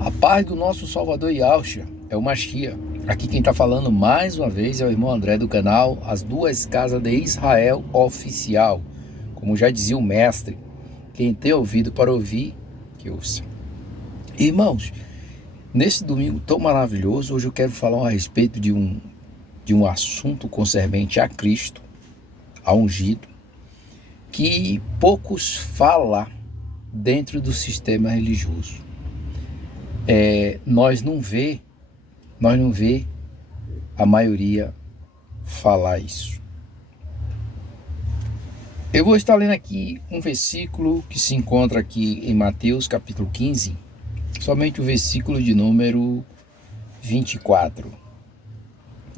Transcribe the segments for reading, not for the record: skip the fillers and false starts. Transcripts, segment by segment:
A paz do nosso Salvador Yahushua é o Mashiach. Aqui quem está falando mais uma vez é o irmão André do canal As Duas Casas de Israel Oficial. Como já dizia o mestre, quem tem ouvido para ouvir, que ouça. Irmãos, nesse domingo tão maravilhoso, hoje eu quero falar a respeito de um assunto concernente a Cristo, a ungido, que poucos falam dentro do sistema religioso. Nós não vê a maioria falar isso. Eu vou estar lendo aqui um versículo que se encontra aqui em Mateus capítulo 15, somente o versículo de número 24.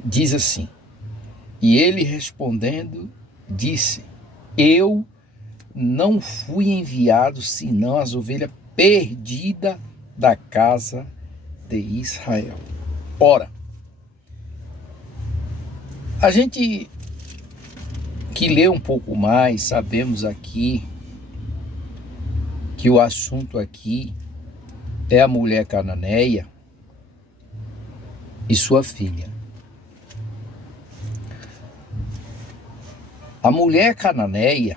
Diz assim: e ele respondendo disse: eu não fui enviado senão as ovelhas perdidas da casa de Israel. Ora, a gente que lê um pouco mais, sabemos aqui que o assunto aqui é a mulher cananeia e sua filha. A mulher cananeia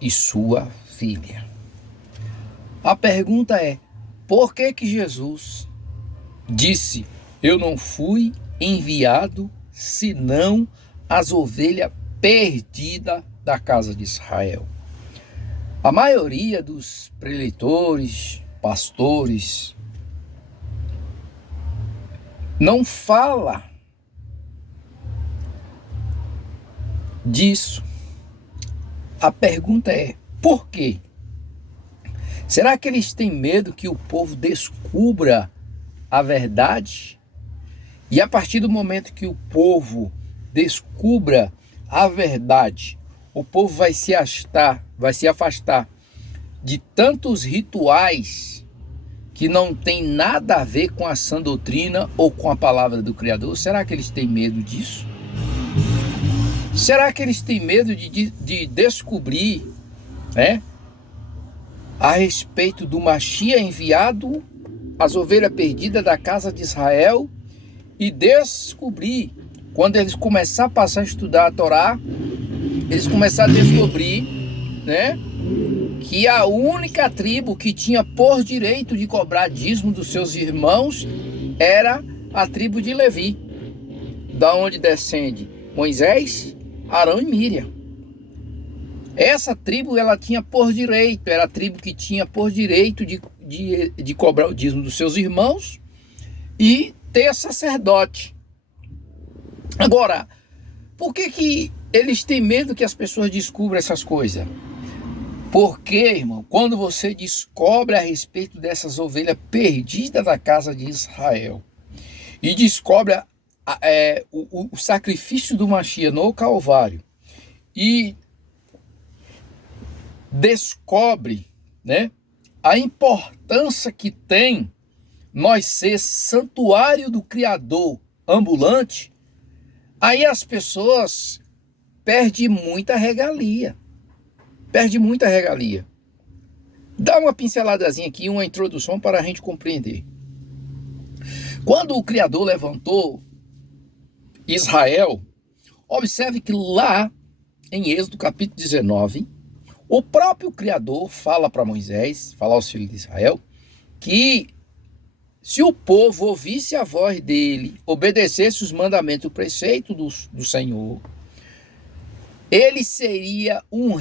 e sua filha. A pergunta é: por que Jesus disse: eu não fui enviado senão as ovelhas perdidas da casa de Israel? A maioria dos preletores, pastores, não fala disso. A pergunta é: por quê? Será que eles têm medo que o povo descubra a verdade? E a partir do momento que o povo descubra a verdade, o povo vai se afastar de tantos rituais que não tem nada a ver com a sã doutrina ou com a palavra do Criador? Será que eles têm medo disso? Será que eles têm medo de descobrir, a respeito do Mashiach enviado, as ovelhas perdidas da casa de Israel, e descobrir, quando eles começarem a passar a estudar a Torá, eles começarem a descobrir, que a única tribo que tinha por direito de cobrar dízimo dos seus irmãos era a tribo de Levi, da onde descende Moisés, Arão e Míriam. Essa tribo, ela tinha por direito, era a tribo que tinha por direito de cobrar o dízimo dos seus irmãos e ter sacerdote. Agora, por que eles têm medo que as pessoas descubram essas coisas? Porque, irmão, quando você descobre a respeito dessas ovelhas perdidas da casa de Israel e descobre o sacrifício do Mashiach no Calvário e descobre, a importância que tem nós ser santuário do Criador ambulante, aí as pessoas perdem muita regalia. Dá uma pinceladazinha aqui, uma introdução para a gente compreender. Quando o Criador levantou Israel, observe que lá em Êxodo capítulo 19, o próprio Criador fala para Moisés, fala aos filhos de Israel, que se o povo ouvisse a voz dele, obedecesse os mandamentos e o preceito do Senhor, ele seria um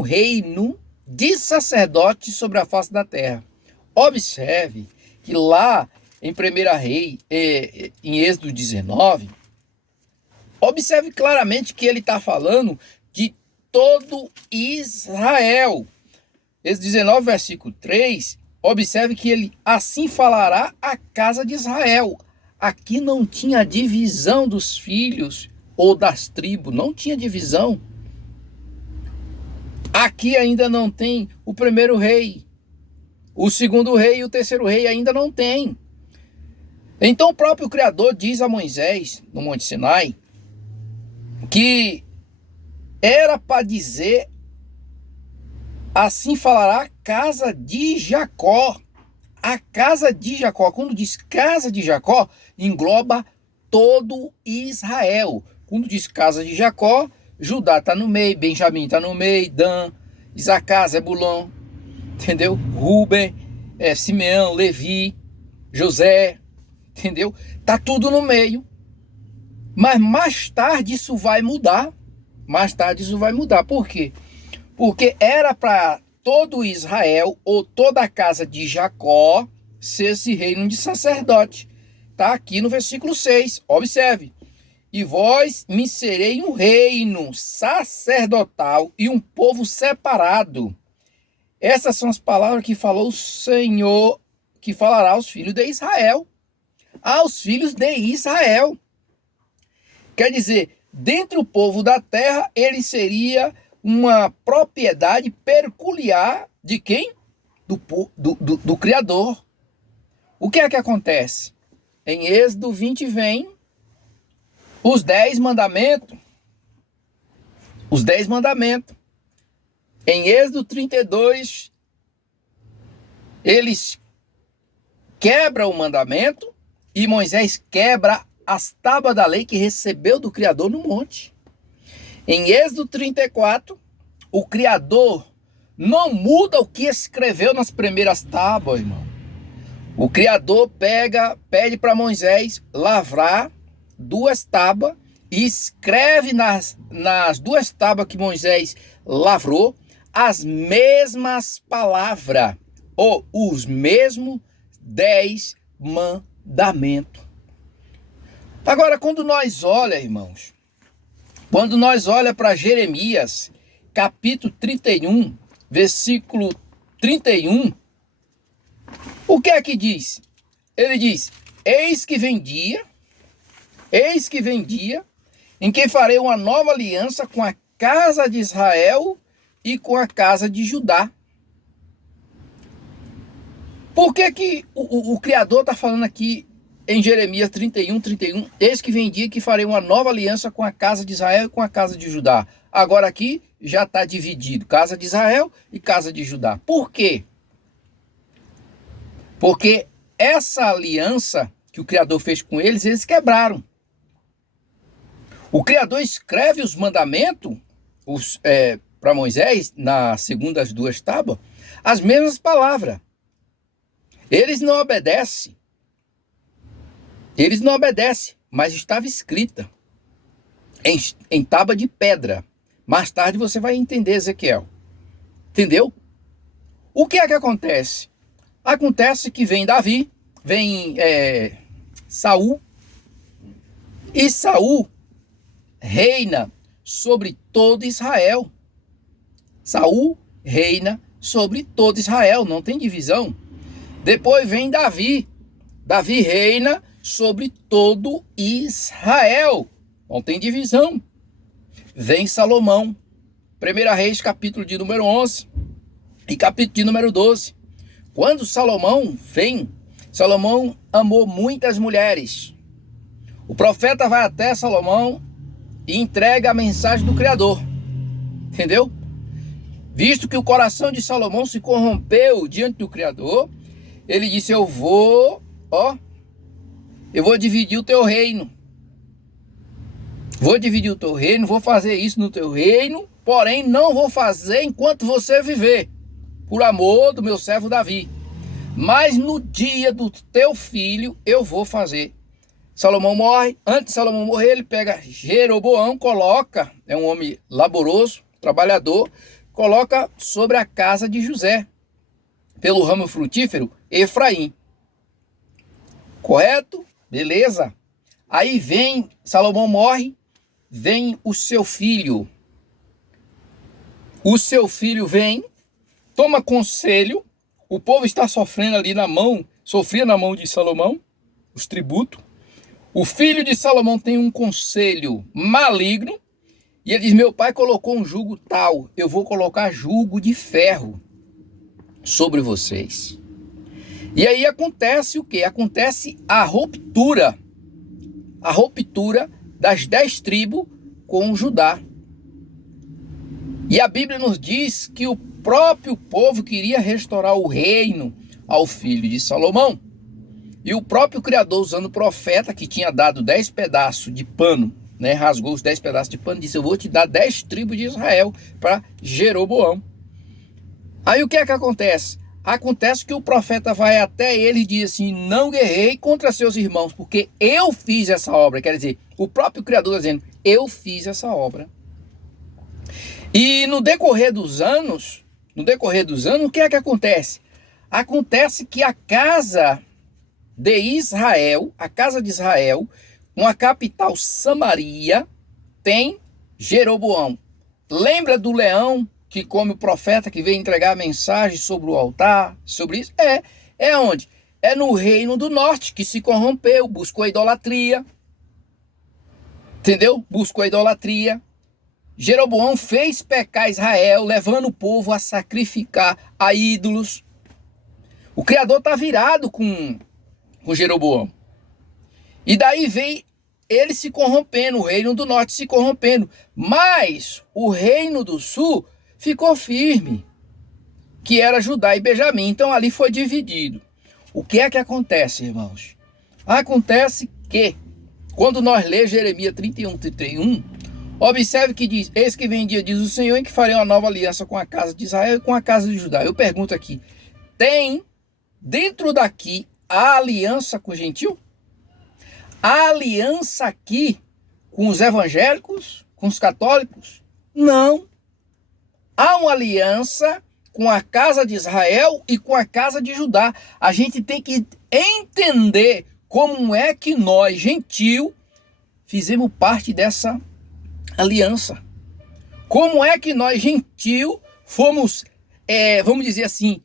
reino de sacerdotes sobre a face da terra. Observe que lá em 1 Rei, em Êxodo 19, observe claramente que ele está falando de todo Israel. Êxodo 19, versículo 3, observe que ele assim falará a casa de Israel. Aqui não tinha divisão dos filhos ou das tribos, não tinha divisão. Aqui ainda não tem o primeiro rei, o segundo rei e o terceiro rei ainda não tem. Então o próprio Criador diz a Moisés, no Monte Sinai, que era para dizer: assim falará a casa de Jacó, a casa de Jacó. Quando diz casa de Jacó, engloba todo Israel. Quando diz casa de Jacó, Judá está no meio, Benjamim está no meio, Dan, Isacar, Zebulon, entendeu? Ruben, Simeão, Levi, José, entendeu? Tá tudo no meio. Mas mais tarde isso vai mudar. Mais tarde isso vai mudar. Por quê? Porque era para todo Israel ou toda a casa de Jacó ser esse reino de sacerdote. Está aqui no versículo 6. Observe. E vós me serei um reino sacerdotal e um povo separado. Essas são as palavras que falou o Senhor, que falará aos filhos de Israel. Aos filhos de Israel. Quer dizer, dentre o povo da terra, ele seria uma propriedade peculiar de quem? Do Criador. O que é que acontece? Em Êxodo 20 vem os 10 mandamentos. Os 10 mandamentos. Em Êxodo 32, eles quebram o mandamento e Moisés quebra as tábuas da lei que recebeu do Criador no monte. Em Êxodo 34, o Criador não muda o que escreveu nas primeiras tábuas, irmão. O Criador pede para Moisés lavrar 2 tábuas e escreve nas 2 tábuas que Moisés lavrou as mesmas palavras ou os mesmos 10 mandamentos. Agora, quando nós olhamos, irmãos, quando nós olhamos para Jeremias, capítulo 31, versículo 31, o que é que diz? Ele diz, eis que vem dia, em que farei uma nova aliança com a casa de Israel e com a casa de Judá. Por que o Criador está falando aqui em Jeremias 31, eis que vem dia que farei uma nova aliança com a casa de Israel e com a casa de Judá. Agora aqui já está dividido, casa de Israel e casa de Judá. Por quê? Porque essa aliança que o Criador fez com eles, eles quebraram. O Criador escreve os mandamentos para Moisés, nas segundas 2 tábuas, as mesmas palavras. Eles não obedecem. Eles não obedecem, mas estava escrita em tábua de pedra. Mais tarde você vai entender, Ezequiel. Entendeu? O que é que acontece? Acontece que vem Davi, vem Saul, e Saul reina sobre todo Israel. Saul reina sobre todo Israel, não tem divisão. Depois vem Davi. Davi reina sobre todo Israel. Não tem divisão. Vem Salomão. 1 Reis, capítulo de número 11 e capítulo de número 12. Quando Salomão vem, Salomão amou muitas mulheres. O profeta vai até Salomão e entrega a mensagem do Criador. Entendeu? Visto que o coração de Salomão se corrompeu diante do Criador, ele disse, eu vou dividir o teu reino. Vou dividir o teu reino, vou fazer isso no teu reino, porém não vou fazer enquanto você viver, por amor do meu servo Davi. Mas no dia do teu filho eu vou fazer. Salomão morre, antes de Salomão morrer ele pega Jeroboão, coloca, é um homem laboroso, trabalhador, coloca sobre a casa de José, pelo ramo frutífero, Efraim. Correto? Beleza. Aí vem, Salomão morre, vem o seu filho. O seu filho vem, toma conselho, o povo está sofrendo ali sofria na mão de Salomão, os tributos. O filho de Salomão tem um conselho maligno, e ele diz, meu pai colocou um jugo tal, eu vou colocar jugo de ferro sobre vocês. E aí acontece o quê? Acontece a ruptura das 10 tribos com Judá. E a Bíblia nos diz que o próprio povo queria restaurar o reino, ao filho de Salomão. E o próprio Criador, usando o profeta que tinha dado 10 pedaços de pano, né, rasgou os 10 pedaços de pano, disse: eu vou te dar 10 tribos de Israel para Jeroboão. Aí o que é que acontece? Acontece que o profeta vai até ele e diz assim: não guerrei contra seus irmãos, porque eu fiz essa obra. Quer dizer, o próprio Criador dizendo: eu fiz essa obra. E no decorrer dos anos, o que é que acontece? Acontece que a casa de Israel, uma capital Samaria, tem Jeroboão. Lembra do leão que come o profeta que veio entregar a mensagem sobre o altar, sobre isso? É onde? É no reino do norte, que se corrompeu, buscou a idolatria. Entendeu? Buscou a idolatria. Jeroboão fez pecar Israel, levando o povo a sacrificar a ídolos. O Criador está virado com Jeroboão. E daí vem ele se corrompendo, o reino do norte se corrompendo. Mas o reino do sul ficou firme, que era Judá e Benjamim. Então ali foi dividido. O que é que acontece, irmãos? Acontece que, quando nós lemos Jeremias 31, observe que diz: eis que vem dia, diz o Senhor, em que farei uma nova aliança com a casa de Israel e com a casa de Judá. Eu pergunto aqui, tem dentro daqui a aliança com o gentil? A aliança aqui com os evangélicos, com os católicos? Não. Há uma aliança com a casa de Israel e com a casa de Judá. A gente tem que entender como é que nós, gentil, fizemos parte dessa aliança. Como é que nós, gentil, fomos, vamos dizer assim,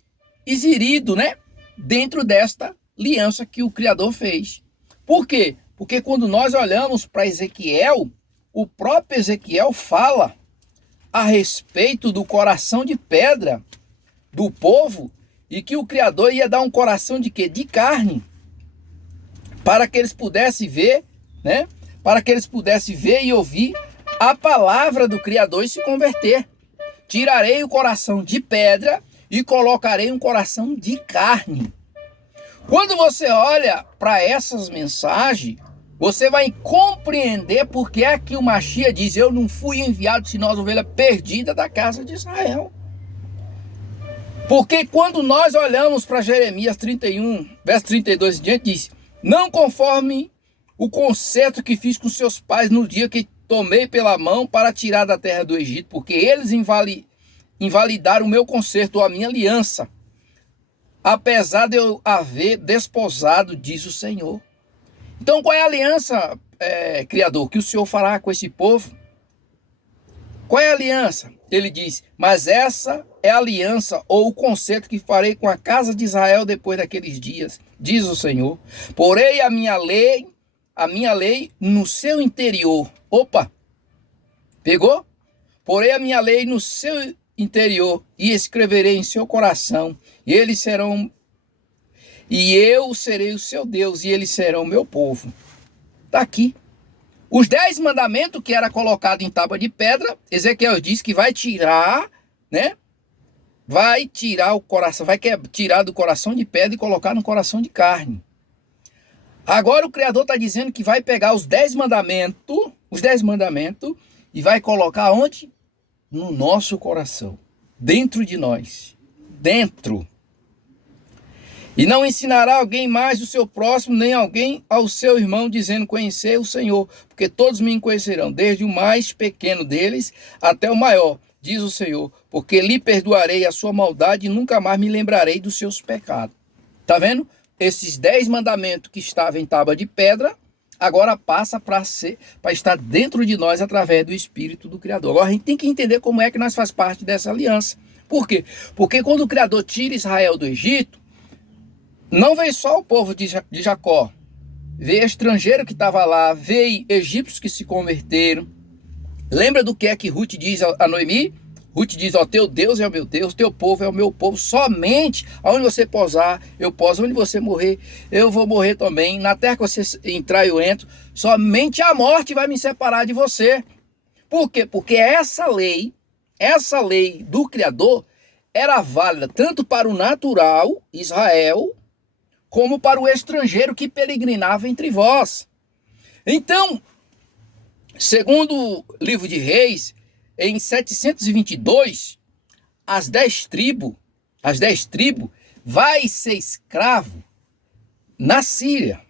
inseridos, né, dentro desta aliança que o Criador fez. Por quê? Porque quando nós olhamos para Ezequiel, o próprio Ezequiel fala a respeito do coração de pedra do povo, e que o Criador ia dar um coração de quê? De carne, para que eles pudessem ver, né? Para que eles pudessem ver e ouvir a palavra do Criador e se converter. Tirarei o coração de pedra e colocarei um coração de carne. Quando você olha para essas mensagens, você vai compreender porque é que o Mashiach diz: eu não fui enviado senão as ovelhas perdidas da casa de Israel. Porque quando nós olhamos para Jeremias 31, verso 32 em diante, diz: não conforme o concerto que fiz com seus pais no dia que tomei pela mão para tirar da terra do Egito, porque eles invalidaram o meu concerto, ou a minha aliança, apesar de eu haver desposado, diz o Senhor. Então, qual é a aliança, Criador, que o Senhor fará com esse povo? Qual é a aliança? Ele diz: mas essa é a aliança ou o concerto que farei com a casa de Israel depois daqueles dias, diz o Senhor. Porei a minha lei no seu interior. Opa! Pegou? Porei a minha lei no seu interior e escreverei em seu coração, e eu serei o seu Deus, e eles serão o meu povo. Está aqui. Os 10 mandamentos que era colocado em tábua de pedra, Ezequiel diz que vai tirar, né? Vai tirar o coração, vai tirar do coração de pedra e colocar no coração de carne. Agora o Criador está dizendo que vai pegar os 10 mandamentos, e vai colocar onde? No nosso coração, dentro de nós, dentro. E não ensinará alguém mais o seu próximo, nem alguém ao seu irmão, dizendo: conhecer o Senhor, porque todos me conhecerão, desde o mais pequeno deles até o maior, diz o Senhor, porque lhe perdoarei a sua maldade e nunca mais me lembrarei dos seus pecados. Tá vendo? Esses 10 mandamentos que estavam em tábua de pedra, agora passa para estar dentro de nós através do Espírito do Criador. Agora a gente tem que entender como é que nós faz parte dessa aliança. Por quê? Porque quando o Criador tira Israel do Egito, não veio só o povo de Jacó, veio estrangeiro que estava lá, veio egípcios que se converteram. Lembra do que é que Ruth diz a Noemi? Ruth diz: ó, teu Deus é o meu Deus, teu povo é o meu povo, somente aonde você pousar, eu poso, onde você morrer, eu vou morrer também, na terra que você entrar eu entro, somente a morte vai me separar de você. Por quê? Porque essa lei do Criador, era válida tanto para o natural, Israel, como para o estrangeiro que peregrinava entre vós. Então, segundo o livro de Reis, em 722, as 10 tribos vai ser escravo na Síria.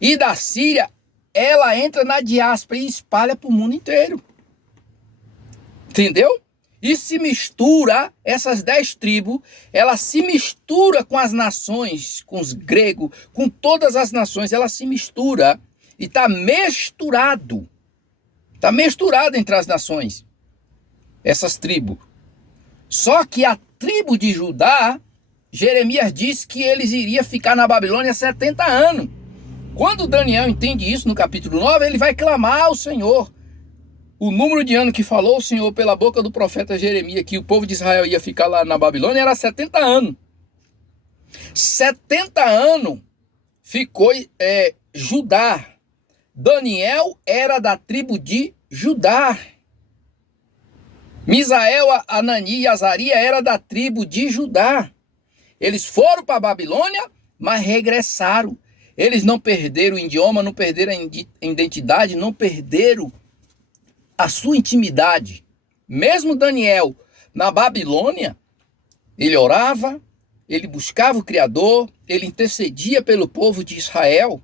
E da Síria, ela entra na diáspora e espalha para o mundo inteiro. Entendeu? E se mistura, essas 10 tribos, ela se mistura com as nações, com os gregos, com todas as nações, ela se mistura e está misturado. Está misturado entre as nações, essas tribos. Só que a tribo de Judá, Jeremias disse que eles iriam ficar na Babilônia 70 anos. Quando Daniel entende isso no capítulo 9, ele vai clamar ao Senhor. O número de anos que falou o Senhor pela boca do profeta Jeremias que o povo de Israel ia ficar lá na Babilônia era 70 anos. 70 anos ficou Judá. Daniel era da tribo de Judá. Misael, Anani e Azaria era da tribo de Judá. Eles foram para a Babilônia, mas regressaram. Eles não perderam o idioma, não perderam a identidade, não perderam a sua intimidade. Mesmo Daniel, na Babilônia, ele orava, ele buscava o Criador, ele intercedia pelo povo de Israel,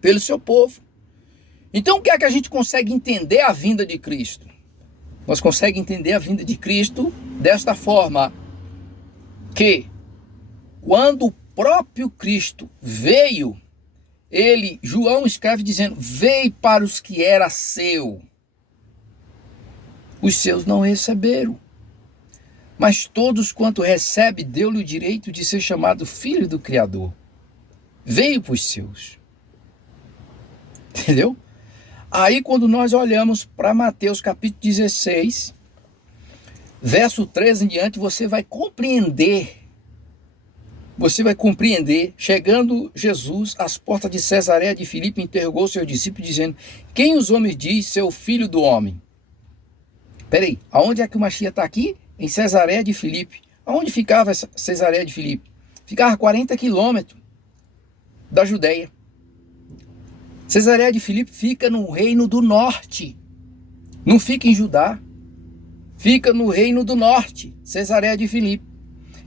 pelo seu povo. Então, o que é que a gente consegue entender a vinda de Cristo? Nós conseguimos entender a vinda de Cristo desta forma, que quando o próprio Cristo veio, João escreve dizendo, veio para os que era seu. Os seus não receberam. Mas todos quanto recebe, deu-lhe o direito de ser chamado filho do Criador. Veio para os seus. Entendeu? Aí quando nós olhamos para Mateus capítulo 16, verso 13 em diante, você vai compreender, chegando Jesus às portas de Cesareia de Filipe, interrogou seus discípulos, dizendo, quem os homens diz ser o filho do homem? Peraí, aonde é que o Machia está aqui? Em Cesareia de Filipe. Aonde ficava essa Cesareia de Filipe? Ficava a 40 quilômetros da Judéia. Cesareia de Filipe fica no reino do norte. Não fica em Judá. Fica no reino do norte, Cesareia de Filipe.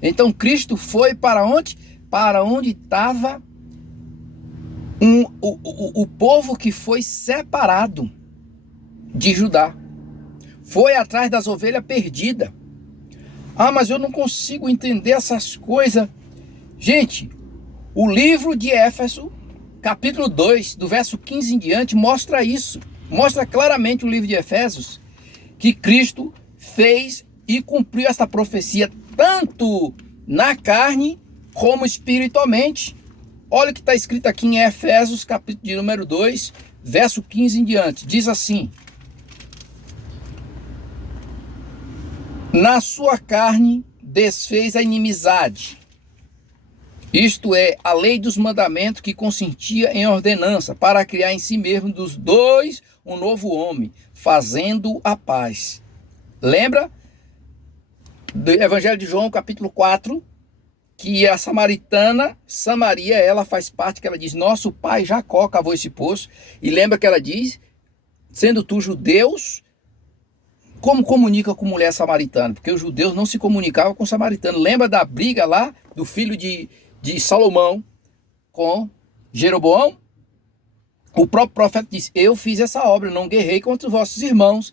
Então Cristo foi para onde? Para onde estava o povo que foi separado de Judá. Foi atrás das ovelhas perdidas. Ah, mas eu não consigo entender essas coisas. Gente, o livro de Éfeso, capítulo 2, do verso 15 em diante, mostra isso. Mostra claramente o livro de Efésios, que Cristo fez e cumpriu essa profecia, tanto na carne como espiritualmente. Olha o que está escrito aqui em Efésios, capítulo de número 2, verso 15 em diante. Diz assim, na sua carne desfez a inimizade, isto é, a lei dos mandamentos que consistia em ordenança, para criar em si mesmo dos dois um novo homem, fazendo a paz. Lembra do Evangelho de João, capítulo 4, que a samaritana, Samaria, ela faz parte, que ela diz, nosso pai Jacó cavou esse poço, e lembra que ela diz, sendo tu judeus, como comunica com mulher samaritana? Porque os judeus não se comunicavam com o samaritano. Lembra da briga lá do filho de Salomão com Jeroboão? O próprio profeta disse, eu fiz essa obra, não guerrei contra os vossos irmãos.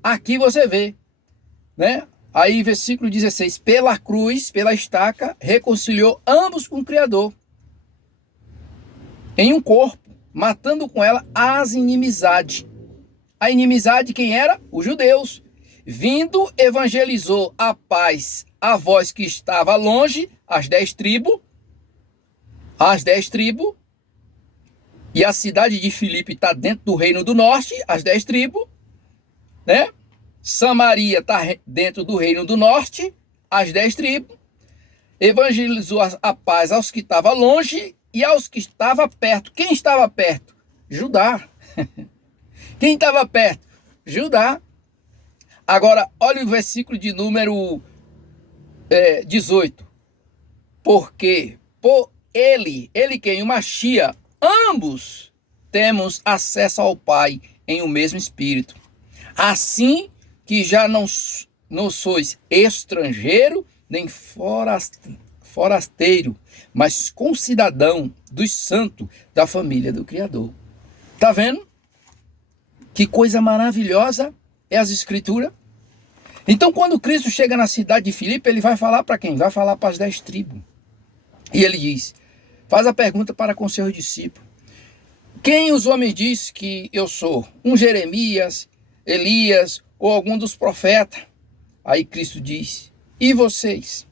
Aqui você vê, né? Aí versículo 16, pela cruz, pela estaca, reconciliou ambos com o Criador em um corpo, matando com ela as inimizades. A inimizade quem era? Os judeus. Vindo, evangelizou a paz a vós que estava longe, as 10 tribos, e a cidade de Filipe está dentro do reino do norte, as 10 tribos, né? Samaria está dentro do reino do norte, as 10 tribos, evangelizou a paz aos que estavam longe e aos que estavam perto. Quem estava perto? Judá. Quem estava perto? Judá. Agora, olha o versículo de número 18. Porque por ele quem? O Machia, ambos temos acesso ao Pai em o mesmo Espírito. Assim que já não sois estrangeiro, nem forasteiro, mas concidadão dos santos da família do Criador. Tá vendo? Que coisa maravilhosa é as Escrituras. Então, quando Cristo chega na cidade de Filipe, ele vai falar para quem? Vai falar para as 10 tribos. E ele diz, faz a pergunta para com seus discípulos. Quem os homens dizem que eu sou? Um Jeremias, Elias ou algum dos profetas? Aí Cristo diz, e vocês?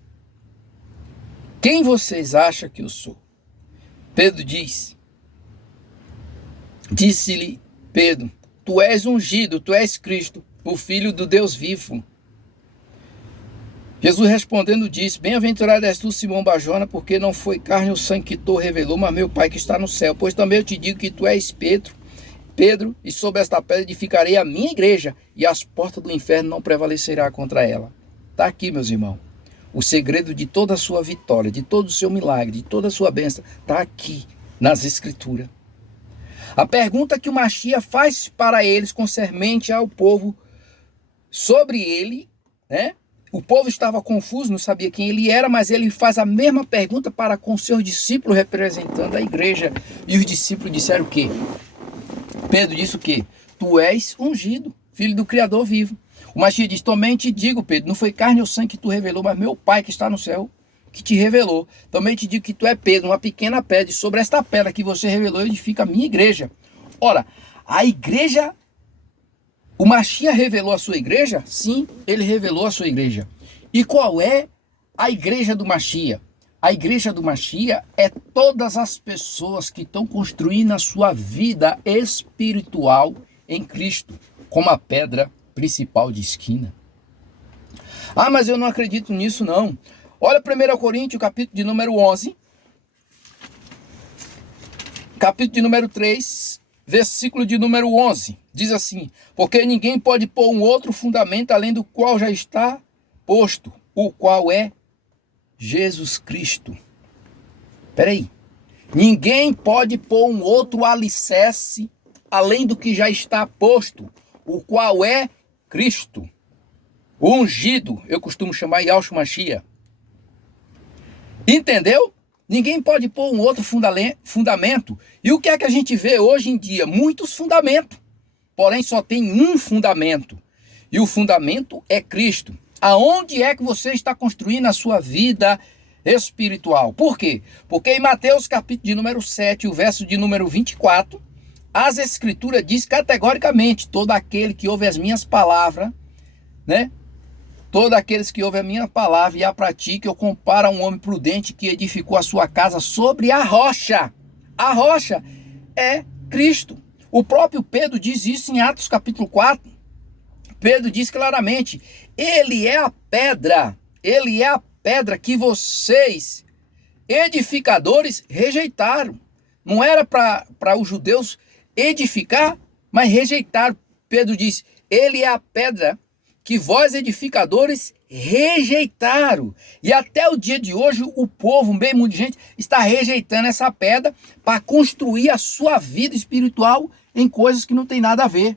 Quem vocês acham que eu sou? Pedro disse-lhe Pedro, tu és ungido, tu és Cristo, o Filho do Deus vivo. Jesus respondendo disse, bem-aventurado és tu, Simão Barjona, porque não foi carne ou sangue que tu revelou, mas meu Pai que está no céu. Pois também eu te digo que tu és Pedro, e sobre esta pedra edificarei a minha igreja, e as portas do inferno não prevalecerá contra ela. Está aqui, meus irmãos. O segredo de toda a sua vitória, de todo o seu milagre, de toda a sua bênção, está aqui nas Escrituras. A pergunta que o Machia faz para eles concernente ao povo sobre ele, né? O povo estava confuso, não sabia quem ele era, mas ele faz a mesma pergunta para com seus discípulos representando a igreja. E os discípulos disseram o quê? Pedro disse o quê? Tu és ungido, filho do Criador vivo. O Machia diz, também te digo, Pedro, não foi carne ou sangue que tu revelou, mas meu Pai que está no céu que te revelou. Também te digo que tu é Pedro, uma pequena pedra, e sobre esta pedra que você revelou, edifica a minha igreja. Ora, a igreja, o Machia revelou a sua igreja? Sim, ele revelou a sua igreja. E qual é a igreja do Machia? A igreja do Machia é todas as pessoas que estão construindo a sua vida espiritual em Cristo, como a pedra principal de esquina. Ah, mas eu não acredito nisso não. Olha 1 Coríntios, capítulo de número 11, capítulo de número 3, versículo de número 11. Diz assim, porque ninguém pode pôr um outro fundamento além do qual já está posto, o qual é Jesus Cristo. Peraí. Ninguém pode pôr um outro alicerce além do que já está posto, o qual é Cristo. O ungido, eu costumo chamar Yahshua Mashiach. Entendeu? Ninguém pode pôr um outro fundamento. E o que é que a gente vê hoje em dia? Muitos fundamentos. Porém, só tem um fundamento. E o fundamento é Cristo. Aonde é que você está construindo a sua vida espiritual? Por quê? Porque em Mateus capítulo de número 7, o verso de número 24, as Escrituras diz categoricamente, todo aquele que ouve as minhas palavras, né? Todos aqueles que ouvem a minha palavra e a praticam, eu comparo a um homem prudente que edificou a sua casa sobre a rocha. A rocha é Cristo. O próprio Pedro diz isso em Atos capítulo 4. Pedro diz claramente, ele é a pedra que vocês, edificadores, rejeitaram. Não era para os judeus edificar, mas rejeitaram. Pedro diz, ele é a pedra que vós, edificadores, rejeitaram. E até o dia de hoje, o povo, bem muita gente, está rejeitando essa pedra para construir a sua vida espiritual em coisas que não tem nada a ver.